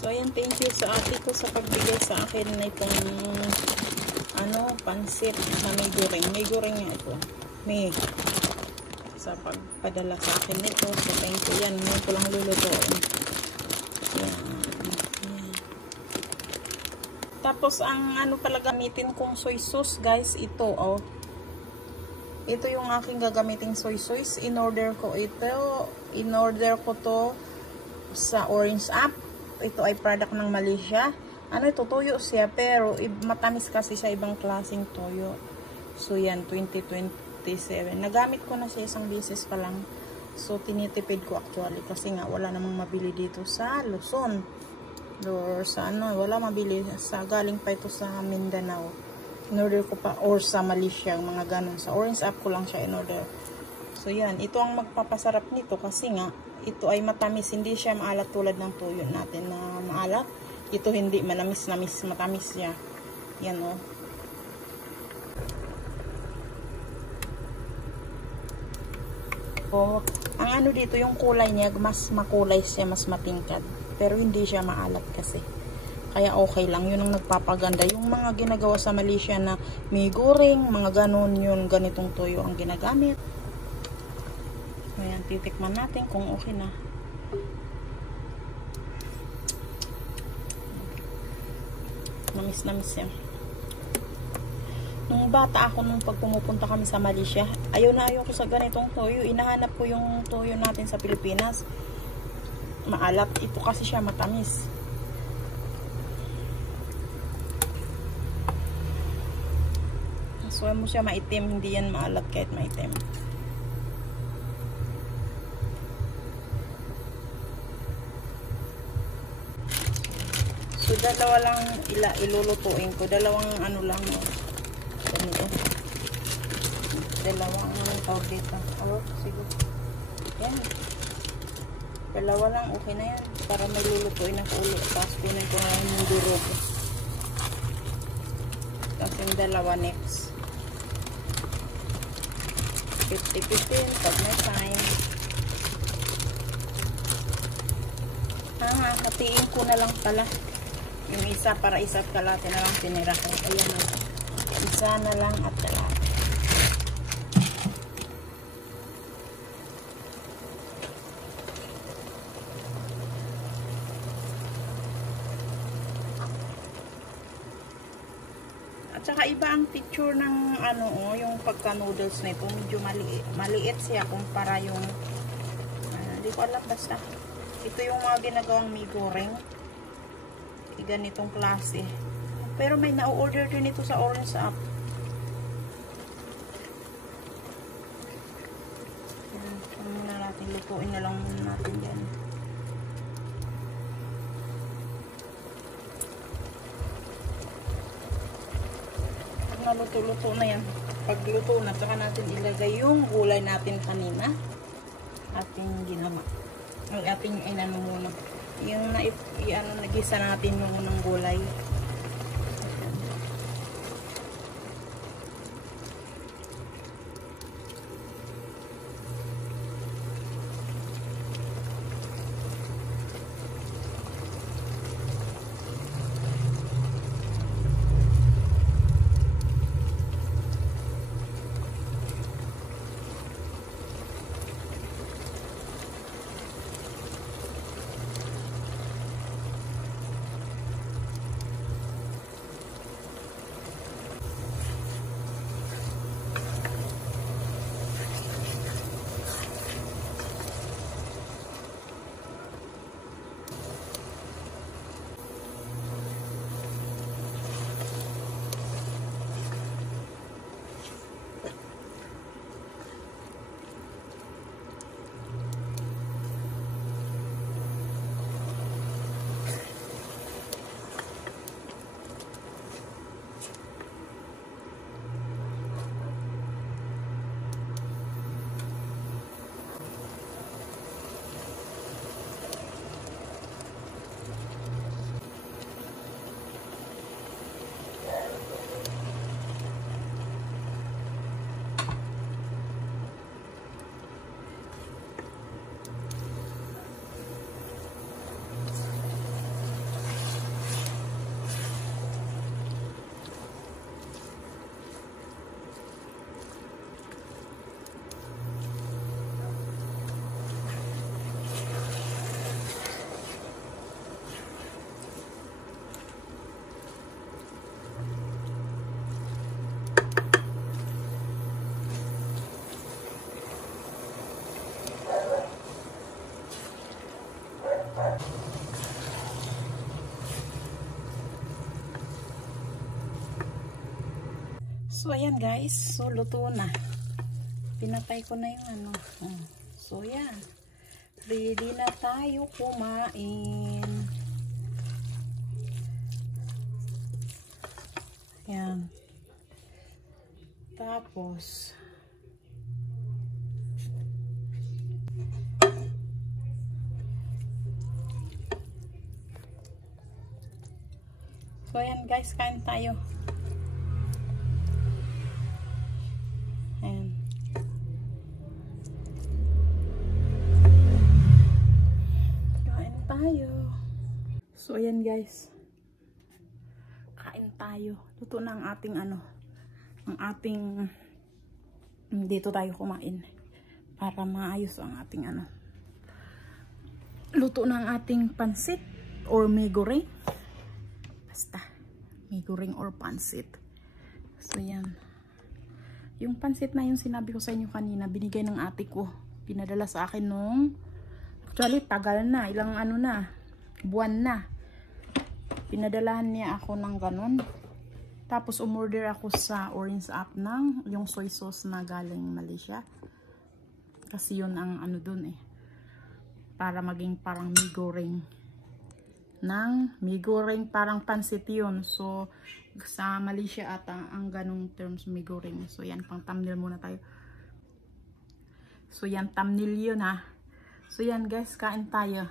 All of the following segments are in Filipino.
So, ayan, thank you sa ate ko sa pagbigay sa akin na itong pansit na may goreng. May goreng nga ito. May sa pagpadala sa akin nito. So, thank you. Yan, ngayon ko lang lulutuin. Yan. Tapos, ang pala gamitin kong soy sauce, guys, ito, oh. Ito yung aking gagamiting soy sauce. In-order ko ito. In-order ko to sa Orange App. Ito ay product ng Malaysia. Ito, toyo siya, pero matamis kasi siya, ibang klaseng toyo. So, yan, 2027. Nagamit ko na siya isang beses pa lang. So, tinitipid ko actually, kasi nga, wala namang mabili dito sa Luzon. Or sa wala mabili. Galing pa ito sa Mindanao. In-order ko pa, or sa Malaysia, mga ganun. Sa Orange App ko lang siya in-order. So, yan. Ito ang magpapasarap nito, kasi nga, ito ay matamis, hindi siya maalat tulad ng tuyo natin na maalat. Ito hindi, manamis-namis, matamis siya. Yan, oh. So, ang dito, yung kulay niya, mas makulay siya, mas matingkad. Pero hindi siya maalat kasi. Kaya okay lang, yun ang nagpapaganda. Yung mga ginagawa sa Malaysia na may goreng, mga ganun, yun, ganitong tuyo ang ginagamit. Ayan, titikman natin kung okay na. Namis-namis yan. Nung bata ako, nung pumupunta kami sa Malaysia, ayaw ko sa ganitong toyo. Inahanap ko yung toyo natin sa Pilipinas. Maalat. Ito kasi siya matamis. So, mo siya maitim. Hindi yan maalat kahit maitim. So, dalawa lang ilulutuin ko. Dalawang lang. Ganito. Dalawang tawag dito. Oh, siguro. Yan. Dalawa lang. Okay na yan. Para may lulutuin ako ulit. Tapos kunin ko na yung duro ko. Tapos yung dalawa next. 50-50 pag may time. Hatiin ko na lang pala. Yung isa para isa't kalate na lang tinira ko. Ayan na. Isa na lang at kalate. At saka iba ang texture ng yung pagka-noodles nito. Medyo maliit siya kumpara yung hindi ko alam basta. Ito yung mga ginagawang mi goreng. Ganitong klase. Pero may na-order din ito sa Orange App. Yan. Muna natin lutuin na lang muna natin yan. Pag naluto-luto na yan, pag luto na, saka natin ilagay yung gulay natin kanina. Ating ginawa. Ang ating inano muna. Yung nagisa natin yung unang gulay. So, ayan guys. So, luto na. Pinatay ko na yung ano. So, ayan. Ready na tayo kumain. Ayan. Tapos, so, ayan guys. Kain tayo. Ayan. Kain tayo. So, ayan guys. Kain tayo. Luto na ang ating ano. Ang ating dito tayo kumain. Para maayos ang ating ano. Luto na ang ating pansit or may goreng. Basta. May goreng or pansit. So, ayan. Yung pansit na yung sinabi ko sa inyo kanina, binigay ng ate ko. Pinadala sa akin nung, actually, tagal na. Ilang ano na, buwan na. Pinadalahan niya ako ng ganun. Tapos, umorder ako sa Orange app ng yung soy sauce na galing Malaysia. Kasi yun ang ano dun eh. Para maging parang mee goreng. Mee goreng parang pansit yun. So, sa Malaysia ata ang ganong terms mee goreng. So yan, pang thumbnail muna tayo. So yan, thumbnail yun ha. So yan guys, kain tayo.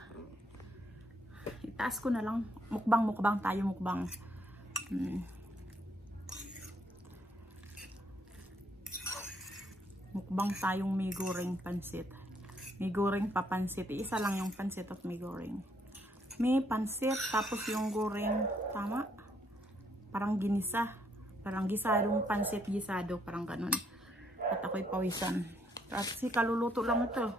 Itaas ko na lang. Mukbang tayo, mukbang. Mukbang tayong mee goreng pansit. Mee goreng pa pansit. Isa lang yung pansit at mee goreng. May pansit, tapos yung goreng, tama? Parang ginisa. Parang gisadong pansit gisado. Parang ganun. At ako'y pawisan. Kasi kaluluto lang ito.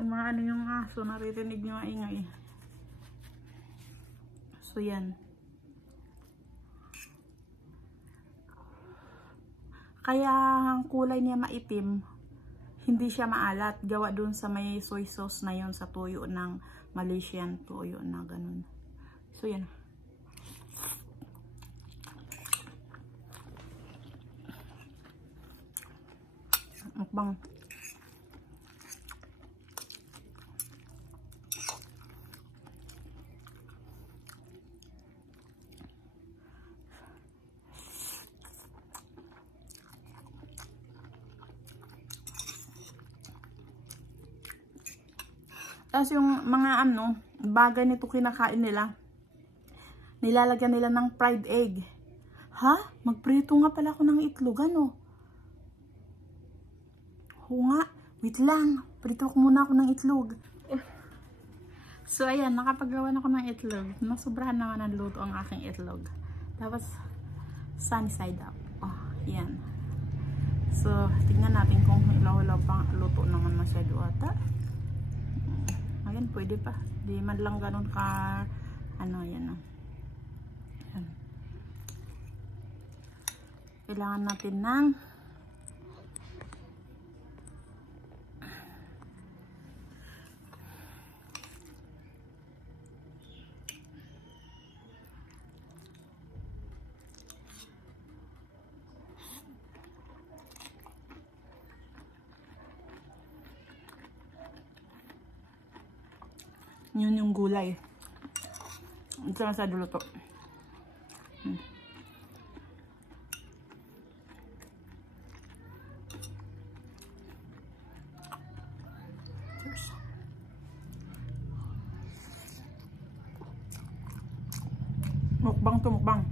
Umaano yung aso. Naririnig nyo maingay. So yan. Kaya ang kulay niya maitim. Hindi siya maalat. Gawa dun sa may soy sauce na yun. Sa tuyo ng Malaysian tuyo na ganun. So yan. Mukbang. Tapos yung mga ano, bagay nito kinakain nila, nilalagyan nila ng fried egg. Ha? Magprito nga pala ako ng itlog, ano? Oo nga, wait lang. Prito ko muna ako ng itlog. So, ayan, nakapagawa na ako ng itlog. Nasubrahan naman ang luto ang aking itlog. Tapos, sunny side up. Oh, yan. So, tingnan natin kung ilaw-ilaw pang luto naman masyado ata. Ayan, pwede pa. Di man lang ganun ka, ano, yan. Ayan. Kailangan natin ng yun yung gulay. Ito na sa dulo to. Cheers. Mukbang to, mukbang.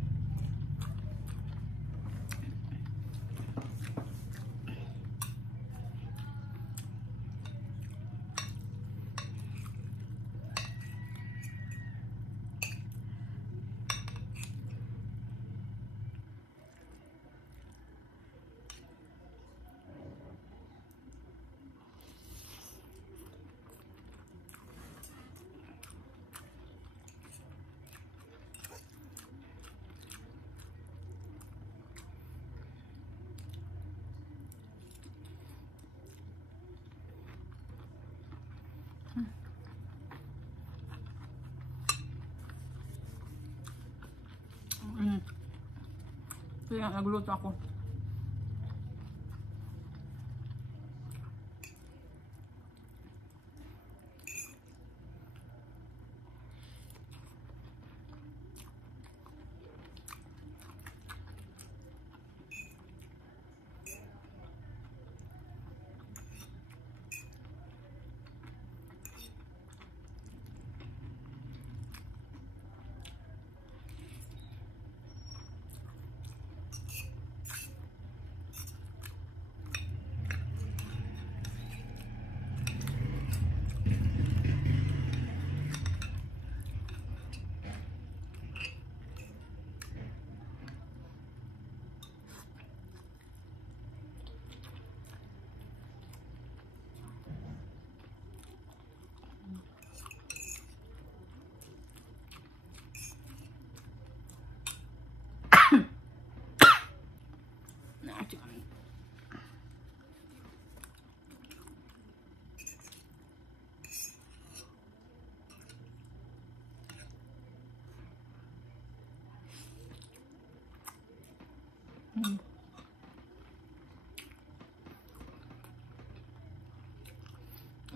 Kaya nagluto ako.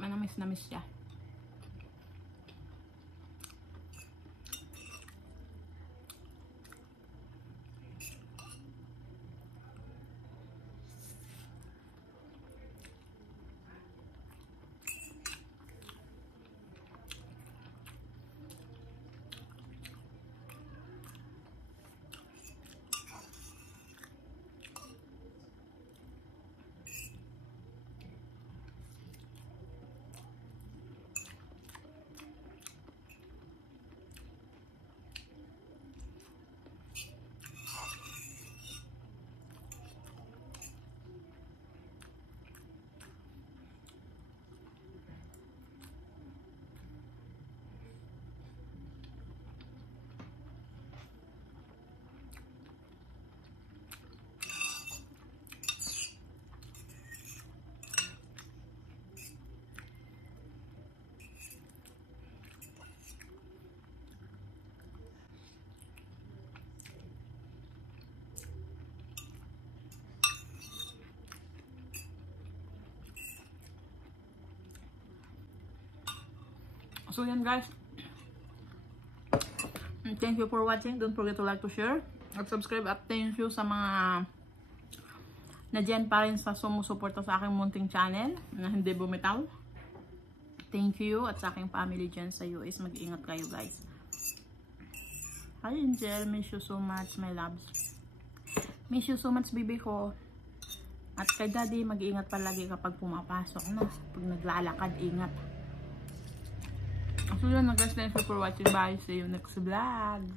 Manamis na miss siya. So yan guys, thank you for watching. Don't forget to like, to share, at subscribe. At thank you sa mga nadyan pa rin sa sumusuporta sa aking munting channel na hindi bumitaw. Thank you. At sa aking family dyan sa US, mag-ingat kayo guys. Hi Angel, miss you so much my loves. Miss you so much baby ko. At kay daddy, mag-ingat palagi kapag pumapasok na. Pag naglalakad, ingat. So yun na guys, thanks for watching. Bye, see you next vlog.